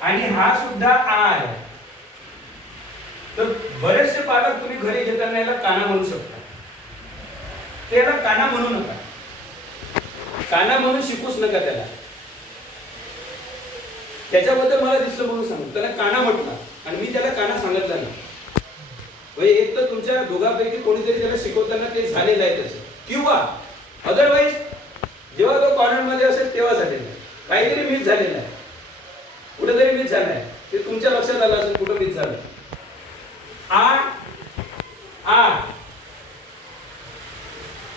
आणि हा सुद्धा आर तर बरेचसे पालक तुम्ही घरी घेताना याला काना म्हणू शकता. ते याला काना म्हणू नका. काना म्हणून शिकूच नका त्याला. त्याच्याबद्दल मला दिसलं म्हणून सांगू. त्याला काना म्हटला आणि मी त्याला काना सांगितलं नाही. म्हणजे एक तर तुमच्या दोघांपैकी कोणीतरी त्याला शिकवताना ते झालेलं आहे त्याचं. किंवा अदरवाईज जेव्हा तो कॉर्नरमध्ये असेल तेव्हा झालेलं आहे. काहीतरी मिस झालेलं आहे. कुठेतरी मिस झालंय. ते तुमच्या लक्षात आलं असेल कुठं मिस झालं. आ आ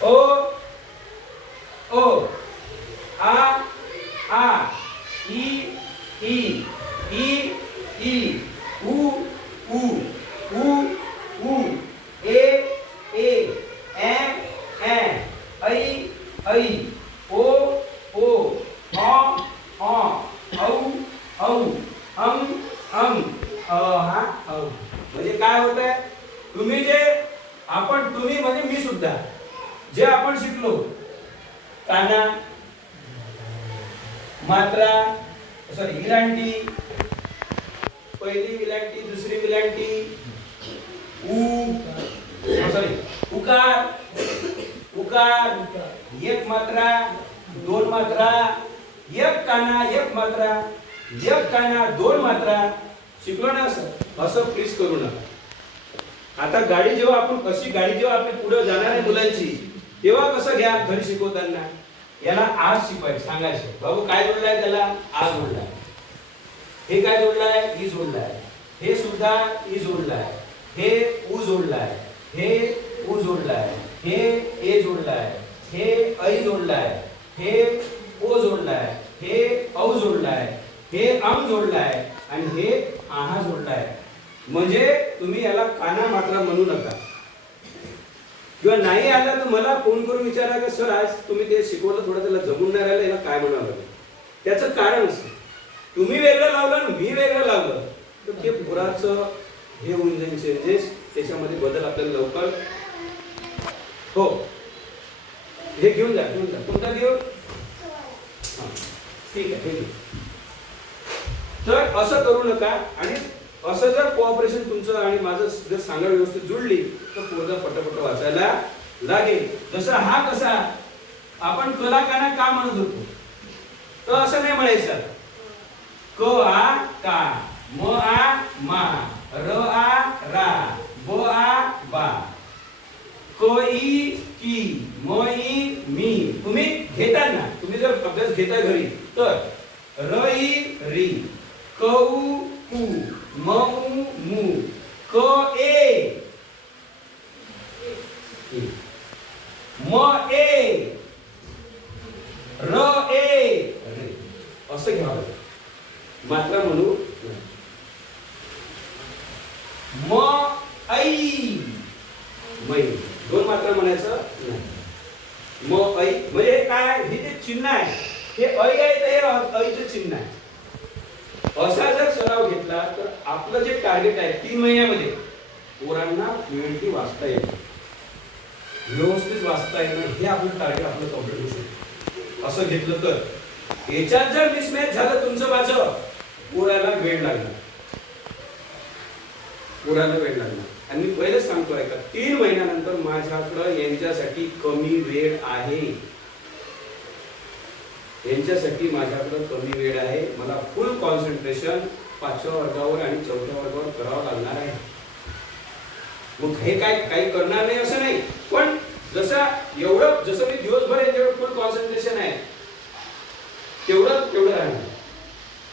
ओ ओ. आ आ. ई ई ई ई. उ उ उ उ ए ए ए ए ऐ ऐ ओ ओ अ अ औ औ अम अ हा औ म्हणजे काय होत आहे तुम्ही जे आपण तुम्ही म्हणजे मी सुद्धा. जे आपण शिकलो काना मात्रा सॉरी विलांटी पहिली विलांटी दुसरी विलांटी उ सॉरी उकार उकार एक मात्रा दोन मात्रा एक काना एक मात्रा. एक काना दोन मात्रा शिकलो ना असं. असं प्लीज करू नका. आता गाडी जेव्हा आपण कशी गाडी जेव्हा आपली पुढे जाणार आहे मुलांची तेव्हा कसं घ्या घरी शिकवताना? याला आज शिकवायचं सांगायचं. बाबू काय जोडलाय त्याला? आज जोडलाय हे काय जोडलाय ई जोडलाय हे सुद्धा ई जोडलाय हे ऊ जोडलाय हे ऊ जोडलाय हे ए जोडलाय हे ऐ जोडलाय हे ओ जोडलाय हे औ जोडलाय हे अम आहे आणि हे आहा जोडलं आहे म्हणजे तुम्ही याला काना मात्रा म्हणू नका. किंवा नाही आला तर मला फोन करून विचारा की सर आज तुम्ही ते शिकवलं थोडं त्याला जमून नाही राहिलं याला काय म्हणावं लागेल? त्याचं कारण असं. तुम्ही वेगळं लावलं आणि मी वेगळं लावलं. तर ते पुराचं हे होऊन जाईल चेंजेस त्याच्यामध्ये बदल आपल्याला लवकर हो. हे घेऊन जा घेऊन जा. कोणता घेऊ? ठीक आहे ठीक आहे तर असं करू नका. आणि असं जर कोऑपरेशन तुमचं आणि माझं जर सांगा व्यवस्थित जुळली तर पोरगा पटपट वाचायला लागेल. जसं हा कसा आपण कलाकाना का म्हणत होतो? तर असं नाही म्हणायचं. क आ का म आ मा र आ रा ब आ बा. क ई की म ई मी. तुम्ही घेता ना? तुम्ही जर अभ्यास घेता घरी तर र ई री. उ मु क ए। र ए। असं. मात्रा। म्हणू म ऐ। मै दोन मात्रा म्हणायचं? म ऐ काय? हे जे चिन्ह आहे हे ऐ आहे तर हे चिन्ह आहे. असा जर सराव घेतला तर आपलं जे टार्गेट आहे तीन महिन्यामध्ये पोरांना फ्लुएंटली वाचता येईल व्यवस्थित वाचता येणं हे आपलं टार्गेट आपलं कंप्लीट होऊ शकतं. असं घेतलं तर. याच्यात जर मिसमॅच झालं तुमचं माझं पोराला वेळ लागणार. पोराला वेळ लागणार. आणि मी पहिलेच आहे का तीन महिन्यानंतर माझ्याकडं यांच्यासाठी कमी वेळ आहे. यांच्यासाठी माझ्याकडं कमी वेळ आहे. मला फुल कॉन्सन्ट्रेशन पाचव्या वर्गावर आणि चौथ्या वर्गावर करावं लागणार आहे. मग हे काय काही करणार नाही असं नाही. पण जसं एवढं जसं मी दिवसभर यांच्यावर फुल कॉन्सन्ट्रेशन आहे तेवढं तेवढं राहणार.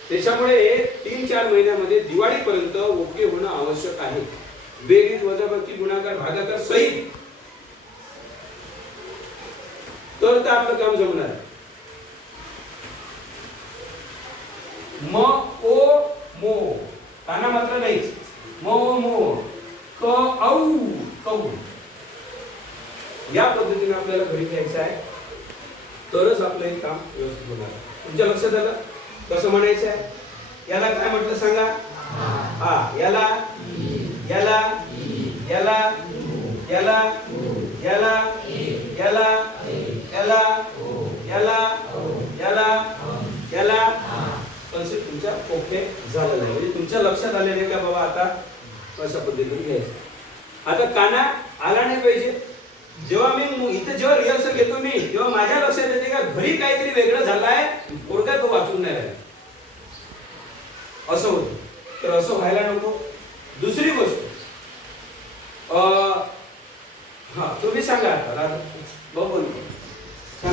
त्याच्यामुळे तीन चार महिन्यामध्ये दिवाळीपर्यंत ओके होणं आवश्यक आहे. बेरीज वजाबाकी गुणाकार भागाकार सहित. तर तर आपलं काम जमणार. आहे. म ओ मो काना मात्र नाहीच म ओ मो क औ कौ या पद्धतीने आपल्याला घरी घ्यायचं आहे तरच आपलं हे काम व्यवस्थित होणार तुमच्या लक्षात आलं कसं म्हणायचं आहे याला काय म्हटलं सांगा हा याला याला याला याला याला याला याला याला याला याला कन्सेप्ट तुमच्या ओके झालं नाही. म्हणजे तुमच्या लक्षात आलेलं आहे का बाबा आता अशा पद्धतीने घ्यायचं? आता काना आला नाही पाहिजे. जेव्हा मी इथे जेव्हा रिहर्सल घेतो मी तेव्हा माझ्या लक्षात येते का घरी काहीतरी वेगळं झालं आहे पोरगा तो वाचून नाही राहिला. असं होतं. तर असं व्हायला नको. दुसरी गोष्ट अं, हा तुम्ही सांगा आता. बोल